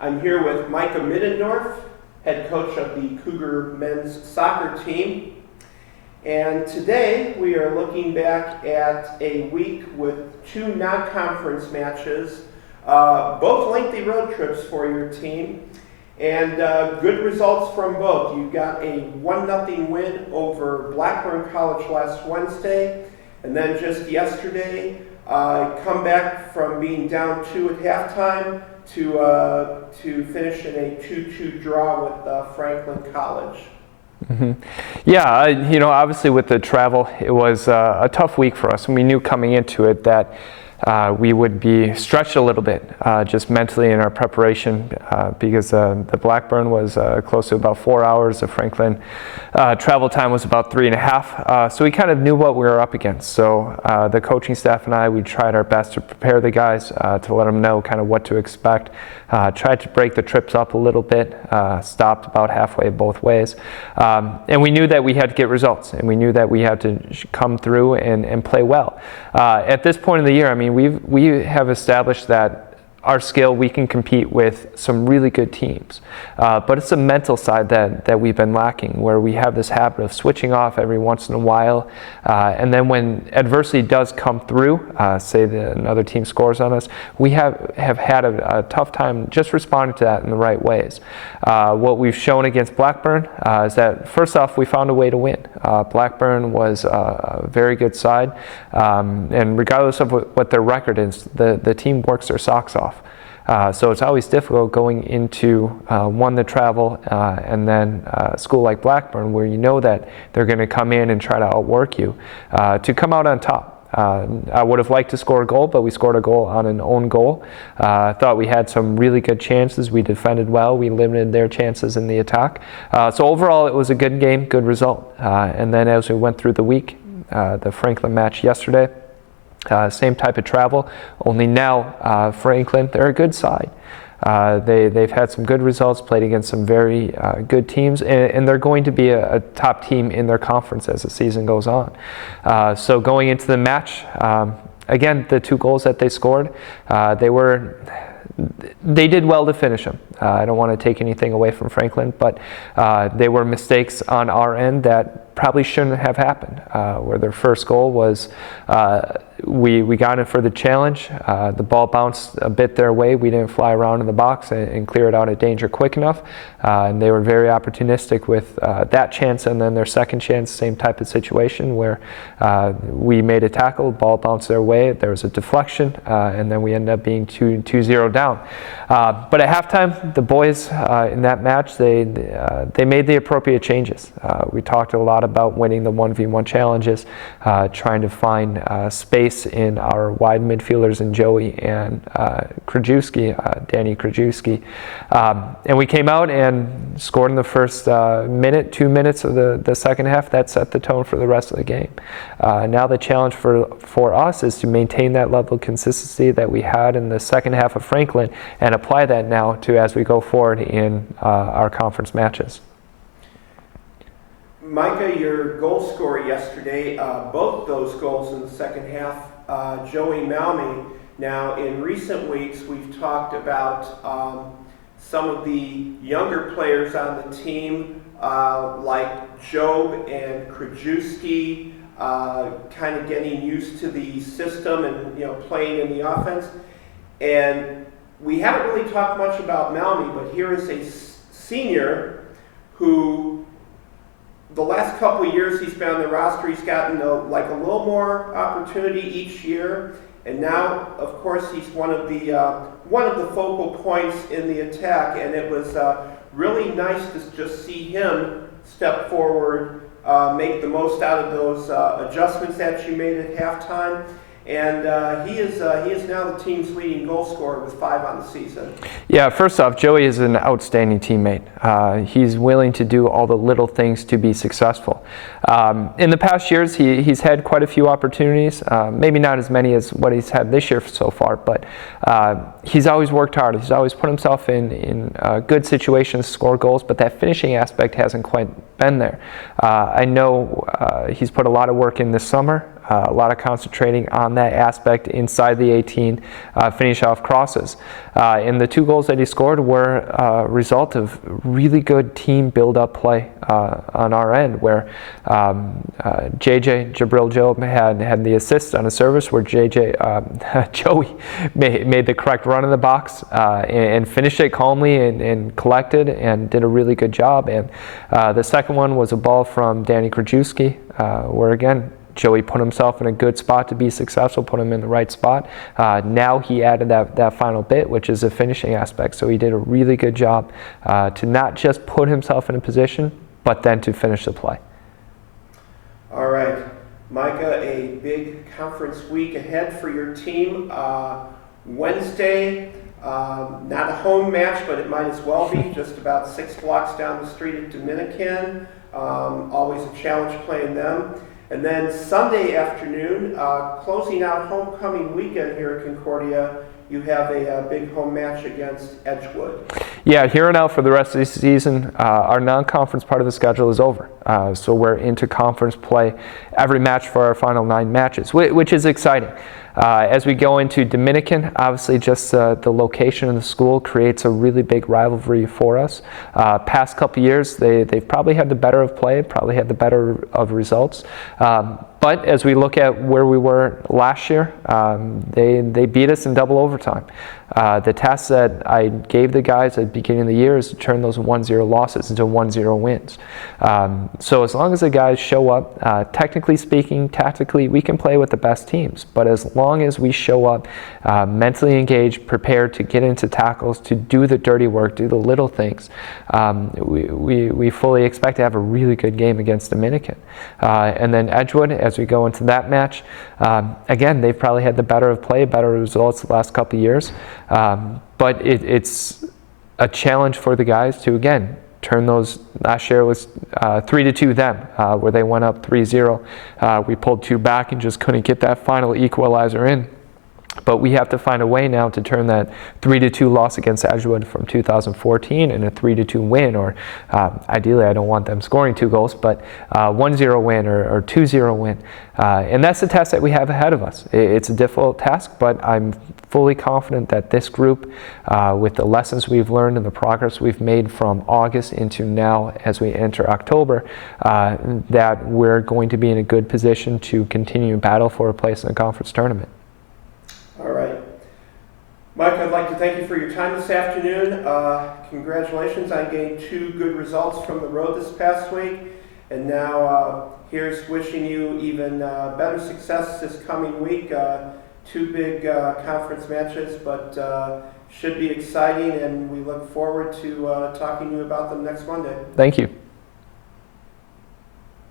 I'm here with Micah Middendorf, head coach of the Cougar men's soccer team. And today we are looking back at a week with two non-conference matches, both lengthy road trips for your team, and good results from both. You got a 1-0 win over Blackburn College last Wednesday, and then just yesterday, come back from being down 2 at halftime to finish in a 2-2 draw with Franklin College. Mm-hmm. Yeah, obviously with the travel, it was a tough week for us, and we knew coming into it that we would be stretched a little bit, just mentally in our preparation, because the Blackburn was close to about 4 hours. The Franklin travel time was about 3.5. So we kind of knew what we were up against. So the coaching staff and I, we tried our best to prepare the guys, to let them know kind of what to expect. Tried to break the trips up a little bit, stopped about halfway both ways. And we knew that we had to get results, and we knew that we had to come through and play well. At this point in the year, I mean, we have established that our skill, we can compete with some really good teams. But it's the mental side that we've been lacking, where we have this habit of switching off every once in a while. And then when adversity does come through, say another team scores on us, we have had a tough time just responding to that in the right ways. What we've shown against Blackburn is that, first off, we found a way to win. Blackburn was a very good side. And regardless of what their record is, the team works their socks off. So it's always difficult going into the travel and then a school like Blackburn, where you know that they're going to come in and try to outwork you, to come out on top. I would have liked to score a goal, but we scored a goal on an own goal. I thought we had some really good chances. We defended well. We limited their chances in the attack. So overall, it was a good game, good result. And then as we went through the week, the Franklin match yesterday, same type of travel, only now Franklin, they're a good side. They've had some good results, played against some very good teams, and they're going to be a top team in their conference as the season goes on. So going into the match, again, the 2 goals that they scored, they did well to finish them. I don't want to take anything away from Franklin, but they were mistakes on our end that probably shouldn't have happened. Where their first goal was, we got in for the challenge. The ball bounced a bit their way. We didn't fly around in the box and clear it out of danger quick enough. And they were very opportunistic with that chance, and then their second chance, same type of situation where we made a tackle, ball bounced their way, there was a deflection, and then we ended up being 2-0 down. But at halftime, the boys in that match, they made the appropriate changes. We talked a lot about winning the 1v1 challenges, trying to find space in our wide midfielders in Joey and Danny Krajewski. And we came out and scored in the first 2 minutes of the second half. That set the tone for the rest of the game. Now the challenge for us is to maintain that level of consistency that we had in the second half of Franklin and apply that now to as we go forward in our conference matches. Micah, your goal scorer yesterday, both those goals in the second half, Joey Malmy. Now, in recent weeks, we've talked about some of the younger players on the team, like Job and Krajewski, kind of getting used to the system and playing in the offense. And we haven't really talked much about Malmy, but here is a senior who, the last couple of years he's been on the roster, he's gotten a little more opportunity each year, and now, of course, he's one of the focal points in the attack. And it was really nice to just see him step forward, make the most out of those adjustments that you made at halftime. And he is now the team's leading goal scorer with 5 on the season. Yeah, first off, Joey is an outstanding teammate. He's willing to do all the little things to be successful. In the past years, he's had quite a few opportunities, maybe not as many as what he's had this year so far, but he's always worked hard. He's always put himself in good situations to score goals, but that finishing aspect hasn't quite been there. I know he's put a lot of work in this summer. A lot of concentrating on that aspect inside the 18, finish off crosses. And the 2 goals that he scored were a result of really good team build-up play on our end, where Jabril Job had the assist on a service where Joey made the correct run in the box and finished it calmly and collected and did a really good job. And the second one was a ball from Danny Krajewski, where again, Joey put himself in a good spot to be successful, put him in the right spot. Now he added that final bit, which is a finishing aspect. So he did a really good job to not just put himself in a position, but then to finish the play. All right, Micah, a big conference week ahead for your team. Wednesday, not a home match, but it might as well be, just about 6 blocks down the street at Dominican. Always a challenge playing them. And then Sunday afternoon, closing out homecoming weekend here at Concordia, you have a big home match against Edgewood. Yeah, here and out for the rest of the season, our non-conference part of the schedule is over. So we're into conference play every match for our final 9 matches, which is exciting. As we go into Dominican, obviously just the location of the school creates a really big rivalry for us. Past couple years, they've probably had the better of play, probably had the better of results. But as we look at where we were last year, they beat us in double overtime. The task that I gave the guys at the beginning of the year is to turn those 1-0 losses into 1-0 wins. So as long as the guys show up, technically speaking, tactically, we can play with the best teams. But as long as we show up mentally engaged, prepared to get into tackles, to do the dirty work, do the little things, we fully expect to have a really good game against Dominican. And then Edgewood, as we go into that match, again, they've probably had the better of play, better results the last couple of years. But it's a challenge for the guys to, again, turn those. Last year was 3-2 them, where they went up 3-0. We pulled 2 back and just couldn't get that final equalizer in. But we have to find a way now to turn that 3-2 loss against Edgewood from 2014 into a 3-2 win, or ideally I don't want them scoring 2 goals, but 1-0 win or 2-0 win. And that's the test that we have ahead of us. It's a difficult task, but I'm fully confident that this group, with the lessons we've learned and the progress we've made from August into now as we enter October, that we're going to be in a good position to continue battle for a place in the conference tournament. All right. Mike, I'd like to thank you for your time this afternoon. Congratulations on getting 2 good results from the road this past week. And now here's wishing you even better success this coming week. 2 big conference matches, but should be exciting, and we look forward to talking to you about them next Monday. Thank you.